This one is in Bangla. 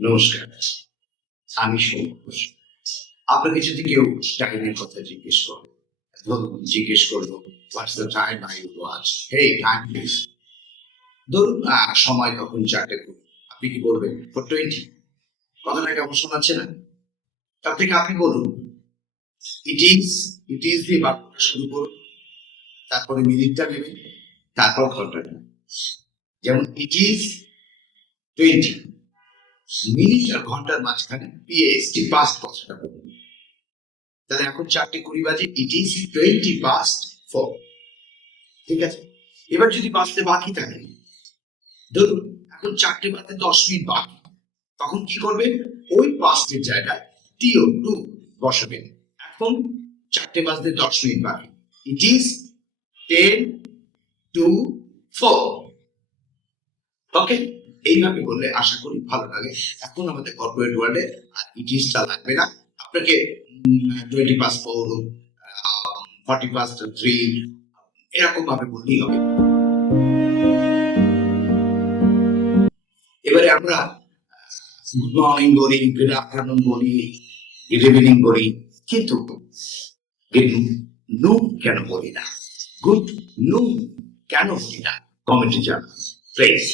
নমস্কার, আমি সৌম ঘোষ। আপনাকে যদি কেউ টাইমের কথা জিজ্ঞেস করে, ধরুন জিজ্ঞেস করলো what's the time I watch, hey time please. ধরুন সময় তখন 4টে কুড়ি, আপনি কি বলবেন 4:20? কথাটা কেমন শোনাচ্ছে না? তার থেকে আপনি বলুন ইট ইজ দিয়ে বাক্যটা শুরু করুন, তারপরে মিনিটটা নেবেন, তারপর ঘন্টা নেবেন। যেমন ইট ইজ 20, মিনিট আর ঘন্টার মাঝখানে পিএসটি পাস্ট কথাটা বলুন। তাহলে এখন 4:20 বাজে, ইট ইজ 4:20। ঠিক আছে, এবার যদি বাঁচতে বাকি থাকে, ধরুন এখন 4টে বাজতে 10 মিনিট বাকি, তখন কি করবেন? ওই পাস্টের জায়গায় টু বসাবেন। এখন 4টে বাজতে 10 মিনিট বাকি, ইট ইজ 10:04। ওকে, এইভাবে বললে আশা করি ভালো লাগে। এখন আমাদের কর্পোরেট ওয়ার্ল্ডে আর ইট ইজটা লাগবে না, আপনাকে 20:04, 3:40 এরকম ভাবে বললেই হবে। এবারে আমরা গুড মর্নিং বলি, গুড আফটারনুন বলি, গুড ইভিনিং বলি, কিন্তু গুড নুন কেন বলি না? গুড নুন কেন বলি না? কমেন্টে জানান প্লিজ।